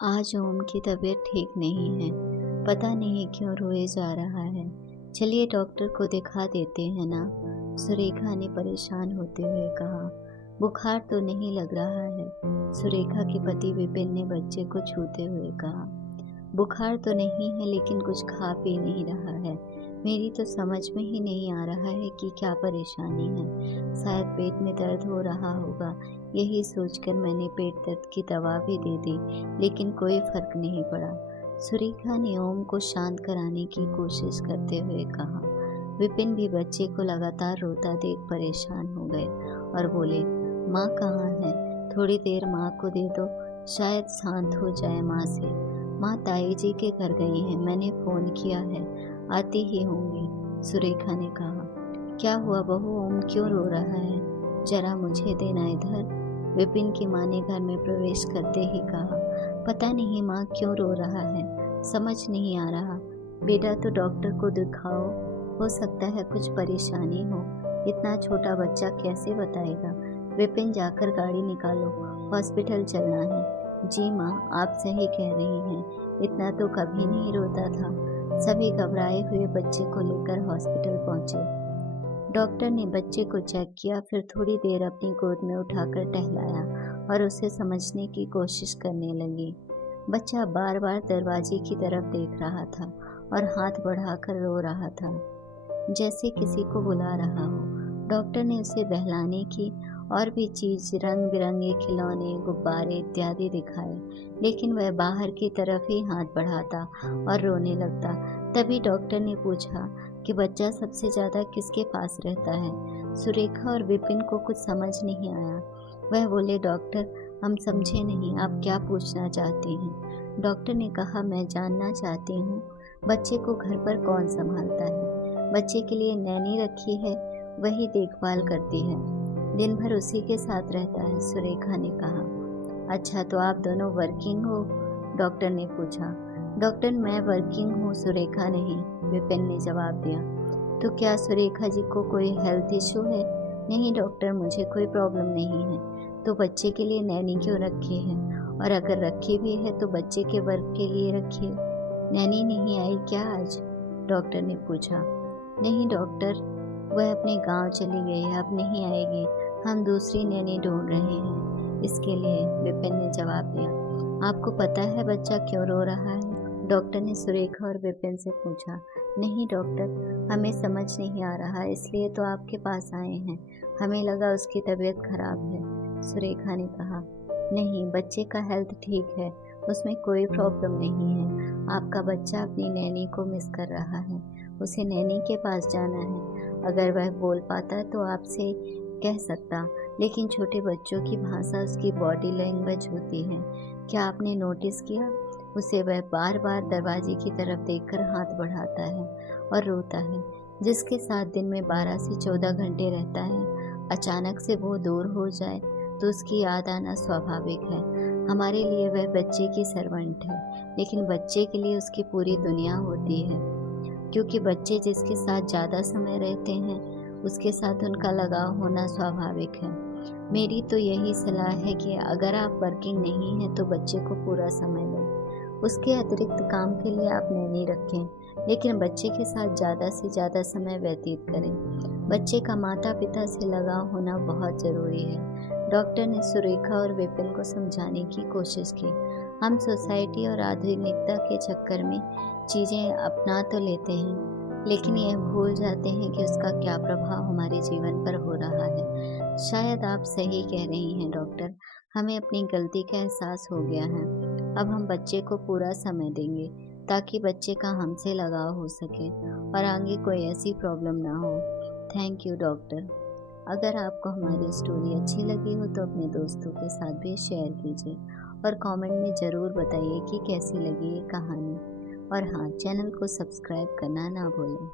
आज ओम की तबीयत ठीक नहीं है। पता नहीं क्यों रोए जा रहा है। चलिए डॉक्टर को दिखा देते हैं ना। सुरेखा ने परेशान होते हुए कहा। बुखार तो नहीं लग रहा है। सुरेखा के पति विपिन ने बच्चे को छूते हुए कहा। बुखार तो नहीं है लेकिन कुछ खा पी नहीं रहा है। मेरी तो समझ में ही नहीं आ रहा है कि क्या परेशानी है। शायद पेट में दर्द हो रहा होगा। यही सोचकर मैंने पेट दर्द की दवा भी दे दी लेकिन कोई फर्क नहीं पड़ा। सुरेखा ने ओम को शांत कराने की कोशिश करते हुए कहा। विपिन भी बच्चे को लगातार रोता देख परेशान हो गए और बोले, माँ कहाँ है? थोड़ी देर माँ को दे दो, शायद शांत हो जाए माँ से। माँ ताई जी के घर गई हैं, मैंने फ़ोन किया है, आती ही होंगी। सुरेखा ने कहा। क्या हुआ बहू, ओम क्यों रो रहा है? जरा मुझे देना इधर। विपिन की माँ ने घर में प्रवेश करते ही कहा। पता नहीं माँ क्यों रो रहा है, समझ नहीं आ रहा। बेटा तो डॉक्टर को दिखाओ, हो सकता है कुछ परेशानी हो। इतना छोटा बच्चा कैसे बताएगा? विपिन जाकर गाड़ी निकालो, हॉस्पिटल चलना है। जी माँ, आप सही कह रही हैं, इतना तो कभी नहीं रोता था। सभी घबराए हुए बच्चे को लेकर हॉस्पिटल पहुंचे। डॉक्टर ने बच्चे को चेक किया, फिर थोड़ी देर अपनी गोद में उठाकर टहलाया और उसे समझने की कोशिश करने लगी। बच्चा बार बार दरवाजे की तरफ देख रहा था और हाथ बढ़ाकर रो रहा था, जैसे किसी को बुला रहा हो। डॉक्टर ने उसे बहलाने की और भी चीज, रंग बिरंगे खिलौने, गुब्बारे इत्यादि दिखाए, लेकिन वह बाहर की तरफ ही हाथ बढ़ाता और रोने लगता। तभी डॉक्टर ने पूछा कि बच्चा सबसे ज्यादा किसके पास रहता है। सुरेखा और विपिन को कुछ समझ नहीं आया। वह बोले, डॉक्टर हम समझे नहीं, आप क्या पूछना चाहती हैं? डॉक्टर ने कहा, मैं जानना चाहती हूँ बच्चे को घर पर कौन संभालता है। बच्चे के लिए नैनी रखी है, वही देखभाल करती है, दिन भर उसी के साथ रहता है। सुरेखा ने कहा। अच्छा, तो आप दोनों वर्किंग हो? डॉक्टर ने पूछा। डॉक्टर मैं वर्किंग हूँ, सुरेखा नहीं, विपिन ने जवाब दिया। तो क्या सुरेखा जी को कोई हेल्थ इशू है? नहीं डॉक्टर, मुझे कोई प्रॉब्लम नहीं है। तो बच्चे के लिए नैनी क्यों रखी है? और अगर रखी भी है तो बच्चे के वर्क के लिए रखिए। नैनी नहीं आई क्या आज? डॉक्टर ने पूछा। नहीं डॉक्टर, वह अपने गांव चली गई है, अब नहीं आएगी। हम दूसरी नैनी ढूंढ रहे हैं इसके लिए, विपिन ने जवाब दिया। आपको पता है बच्चा क्यों रो रहा है? डॉक्टर ने सुरेखा और विपिन से पूछा। नहीं डॉक्टर, हमें समझ नहीं आ रहा, इसलिए तो आपके पास आए हैं। हमें लगा उसकी तबीयत खराब है। सुरेखा ने कहा। नहीं, बच्चे का हेल्थ ठीक है, उसमें कोई प्रॉब्लम नहीं है। आपका बच्चा अपनी नैनी को मिस कर रहा है, उसे नैनी के पास जाना है। अगर वह बोल पाता तो आपसे कह सकता, लेकिन छोटे बच्चों की भाषा उसकी बॉडी लैंग्वेज होती है। क्या आपने नोटिस किया, उसे वह बार बार दरवाजे की तरफ देखकर हाथ बढ़ाता है और रोता है। जिसके साथ दिन में 12 से 14 घंटे रहता है, अचानक से वो दूर हो जाए तो उसकी याद आना स्वाभाविक है। हमारे लिए वह बच्चे की सर्वेंट है, लेकिन बच्चे के लिए उसकी पूरी दुनिया होती है, क्योंकि बच्चे जिसके साथ ज़्यादा समय रहते हैं उसके साथ उनका लगाव होना स्वाभाविक है। मेरी तो यही सलाह है कि अगर आप वर्किंग नहीं हैं तो बच्चे को पूरा समय दें। उसके अतिरिक्त काम के लिए आप नैनी रखें, लेकिन बच्चे के साथ ज़्यादा से ज़्यादा समय व्यतीत करें। बच्चे का माता पिता से लगाव होना बहुत ज़रूरी है। डॉक्टर ने सुरेखा और विपिन को समझाने की कोशिश की। हम सोसाइटी और आधुनिकता के चक्कर में चीज़ें अपना तो लेते हैं, लेकिन यह भूल जाते हैं कि उसका क्या प्रभाव हमारे जीवन पर हो रहा है। शायद आप सही कह रही हैं डॉक्टर, हमें अपनी गलती का एहसास हो गया है। अब हम बच्चे को पूरा समय देंगे ताकि बच्चे का हमसे लगाव हो सके और आगे कोई ऐसी प्रॉब्लम ना हो। Thank you doctor. अगर आपको हमारी स्टोरी अच्छी लगी हो तो अपने दोस्तों के साथ भी शेयर कीजिए और कमेंट में ज़रूर बताइए कि कैसी लगी ये कहानी। और हाँ, चैनल को सब्सक्राइब करना ना भूलें।